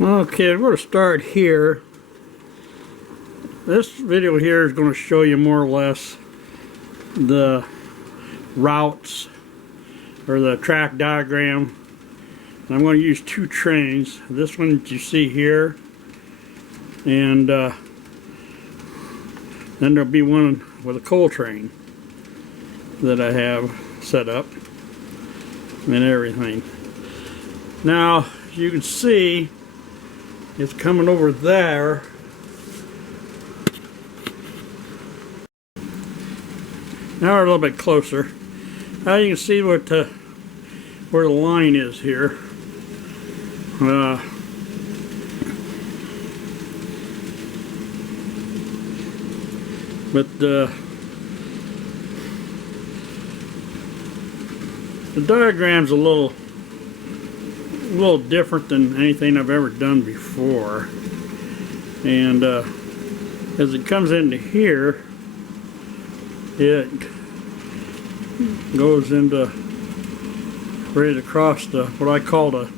Okay, I'm going to start here. This video here is going to show you more or less the routes or the track diagram. And I'm going to use two trains. This one that you see here, and then there'll be one with a coal train that I have set up and everything. Now, as you can see, it's coming over there. Now we're a little bit closer. Now you can see what where the line is here. But the diagram's a little different than anything I've ever done before, and as it comes into here, it goes into ready to cross the what I call the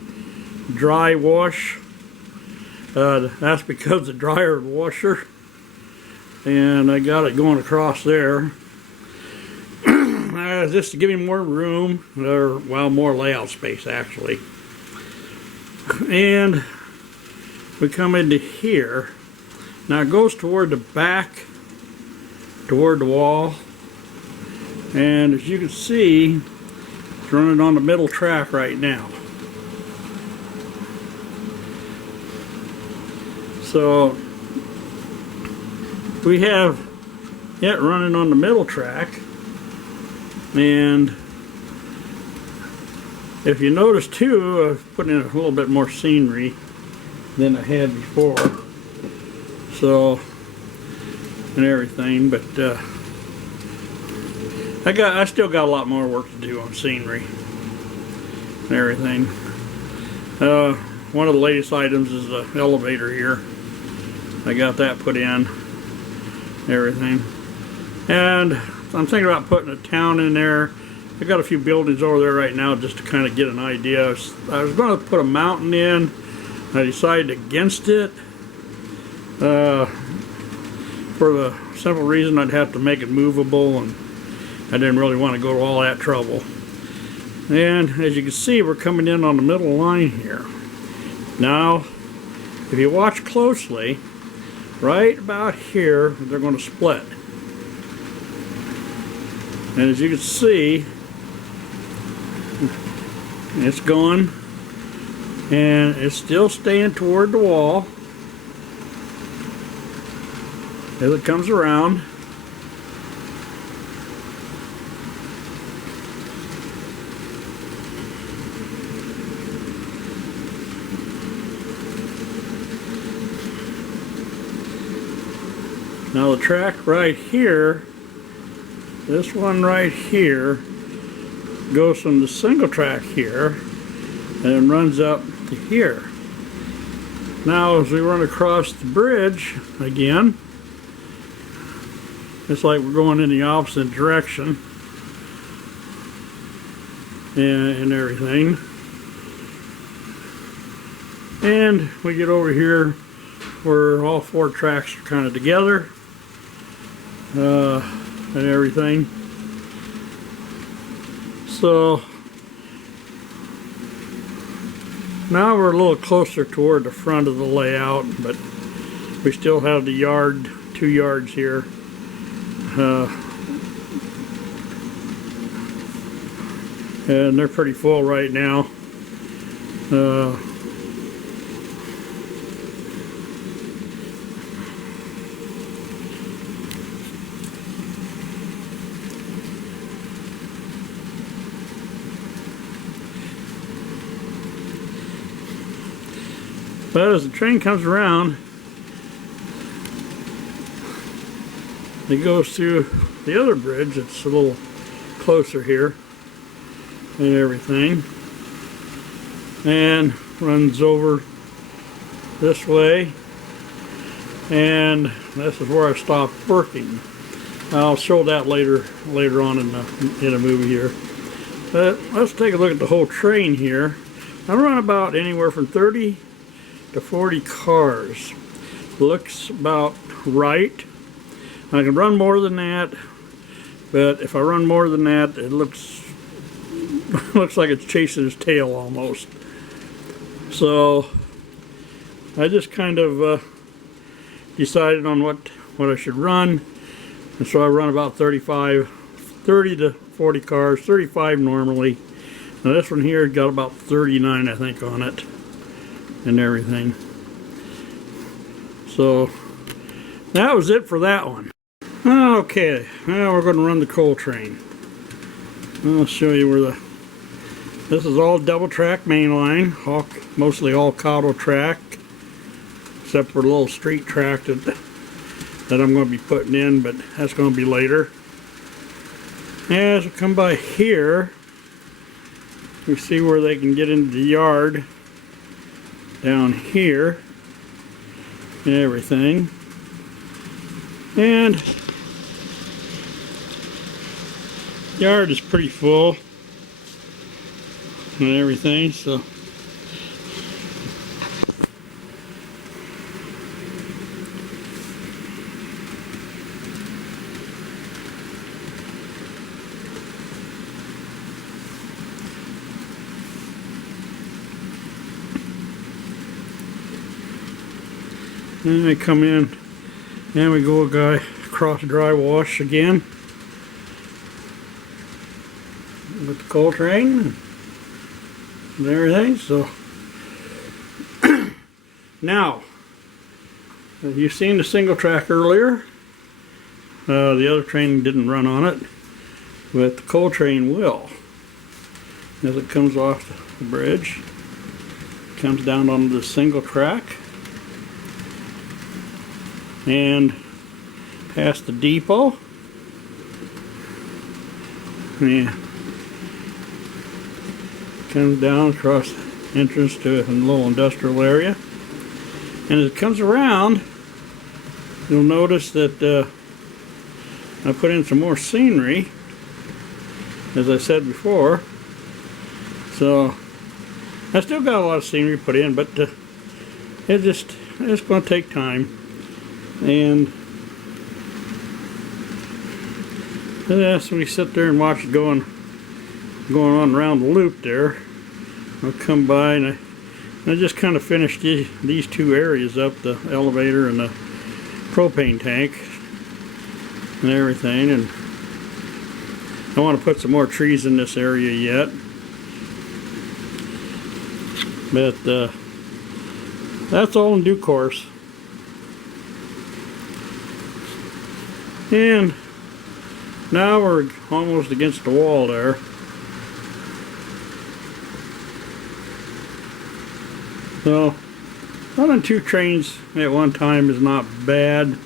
dry wash. That's because the dryer and washer, and I got it going across there just to give me more room, or well, more layout space actually. And we come into here. Now it goes toward the back, toward the wall, and as you can see, it's running on the middle track right now. So we have it running on the middle track, and if you notice too, I've put in a little bit more scenery than I had before, so, and everything, but I still got a lot more work to do on scenery and everything. One of the latest items is the elevator here. I got that put in and everything, and I'm thinking about putting a town in there. I got a few buildings over there right now just to kind of get an idea. I was going to put a mountain in. I decided against it for the simple reason I'd have to make it movable, and I didn't really want to go to all that trouble. And as you can see, we're coming in on the middle line here. Now, if you watch closely, right about here, they're going to split. And as you can see, it's going, and it's still staying toward the wall as it comes around. Now the track right here, this one right here, goes from the single track here and runs up to here. Now as we run across the bridge again, it's like we're going in the opposite direction and everything. And we get over here where all four tracks are kind of together and everything. So now we're a little closer toward the front of the layout, but we still have the yard, 2 yards here. And they're pretty full right now. But as the train comes around, it goes through the other bridge. It's a little closer here and everything, and runs over this way, and this is where I stopped working. I'll show that later on in a movie here. But let's take a look at the whole train here. I run about anywhere from 30 to 40 cars. Looks about right. I can run more than that, but if I run more than that, it looks like it's chasing his tail almost. So I just kind of decided on what I should run, and so I run about 30 to 40 cars, 35 normally. Now this one here got about 39, I think, on it and everything. So that was it for that one. Okay, now we're going to run the coal train. I'll show you where this is all double track main line, mostly all Kato track, except for a little street track that I'm going to be putting in, but that's going to be later. As we come by here, we see where they can get into the yard down here and everything. And yard is pretty full and everything, so then we come in and we go across dry wash again with the coal train and everything. So now you've seen the single track earlier. The other train didn't run on it, but the coal train will. As it comes off the bridge, it comes down onto the single track and past the depot. Yeah. Comes down across the entrance to a little industrial area. And as it comes around, you'll notice that I put in some more scenery, as I said before. So I still got a lot of scenery put in, but it's going to take time. And as we sit there and watch it going on around the loop there, I'll come by and I just kind of finished these two areas up, the elevator and the propane tank and everything, and I want to put some more trees in this area yet, but that's all in due course. And now we're almost against the wall there. So running two trains at one time is not bad.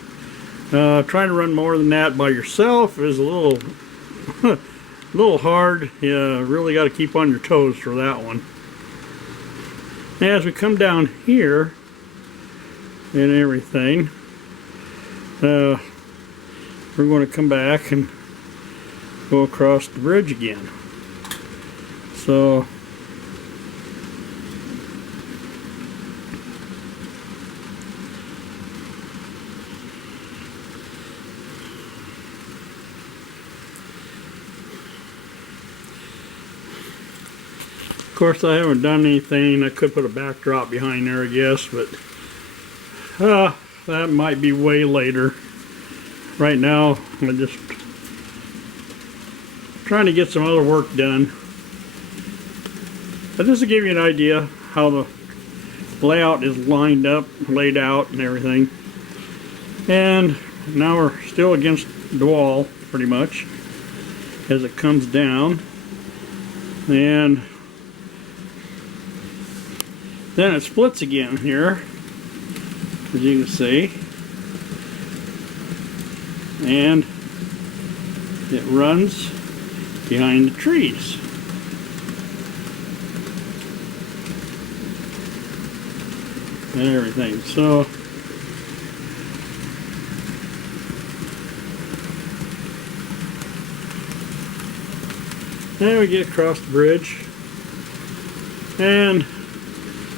Trying to run more than that by yourself is a little hard. You really got to keep on your toes for that one. As we come down here and everything, we're going to come back and go across the bridge again. So of course I haven't done anything. I could put a backdrop behind there, I guess, but that might be way later. Right now, I'm just trying to get some other work done. But just to give you an idea how the layout is laid out and everything. And now we're still against the wall, pretty much, as it comes down. And then it splits again here, as you can see. And it runs behind the trees. And everything. So then we get across the bridge, and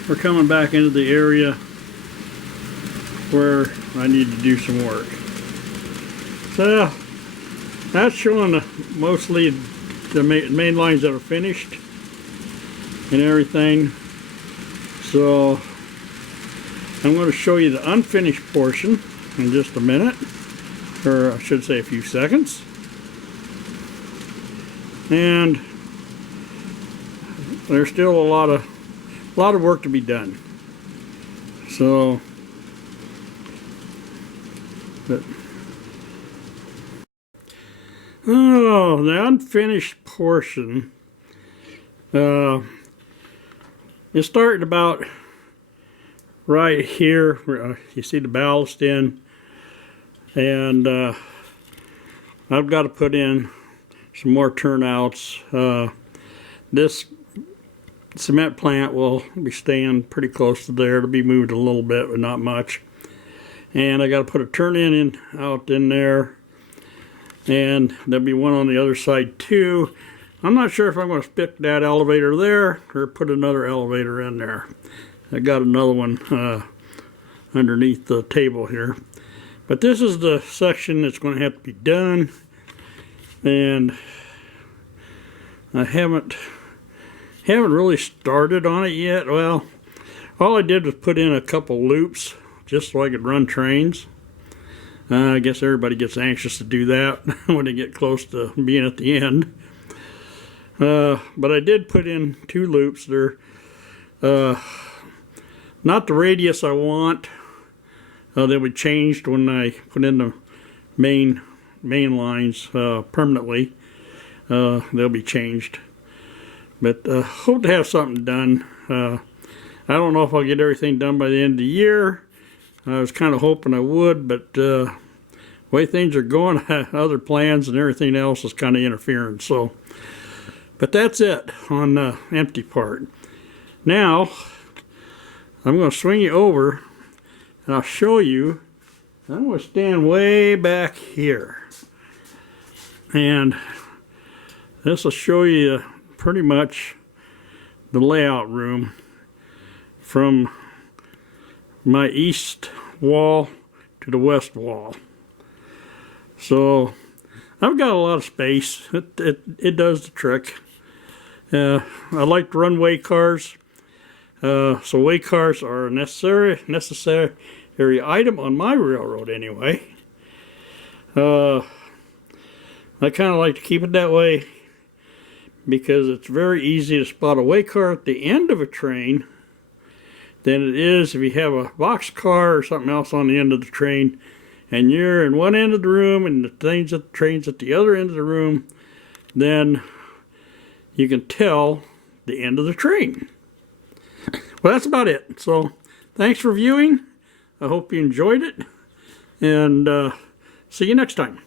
we're coming back into the area where I need to do some work. So that's showing mostly the main lines that are finished and everything. So I'm going to show you the unfinished portion in just a minute, or I should say a few seconds. And there's still a lot of work to be done. So, but the unfinished portion is starting about right here where you see the ballast in, and I've got to put in some more turnouts. This cement plant will be staying pretty close to there. It'll be moved a little bit, but not much. And I got to put a turn-in out in there, and there'll be one on the other side too. I'm not sure if I'm going to stick that elevator there or put another elevator in there. I got another one underneath the table here. But this is the section that's going to have to be done, and I haven't really started on it yet. Well, all I did was put in a couple loops just so I could run trains. I guess everybody gets anxious to do that when they get close to being at the end. But I did put in 2 loops. They're not the radius I want. They'll be changed when I put in the main lines permanently. They'll be changed. But hope to have something done. I don't know if I'll get everything done by the end of the year. I was kind of hoping I would, but the way things are going, other plans and everything else is kind of interfering. So, but that's it on the empty part. Now, I'm going to swing you over, and I'll show you. I'm going to stand way back here, and this will show you pretty much the layout room from my east wall to the west wall. So I've got a lot of space. It does the trick. I like to run way cars. So way cars are a necessary item on my railroad anyway. I kind of like to keep it that way because it's very easy to spot a way car at the end of a train than it is if you have a box car or something else on the end of the train and you're in one end of the room and the train's at the other end of the room. Then you can tell the end of the train. Well, that's about it. So thanks for viewing. I hope you enjoyed it, and see you next time.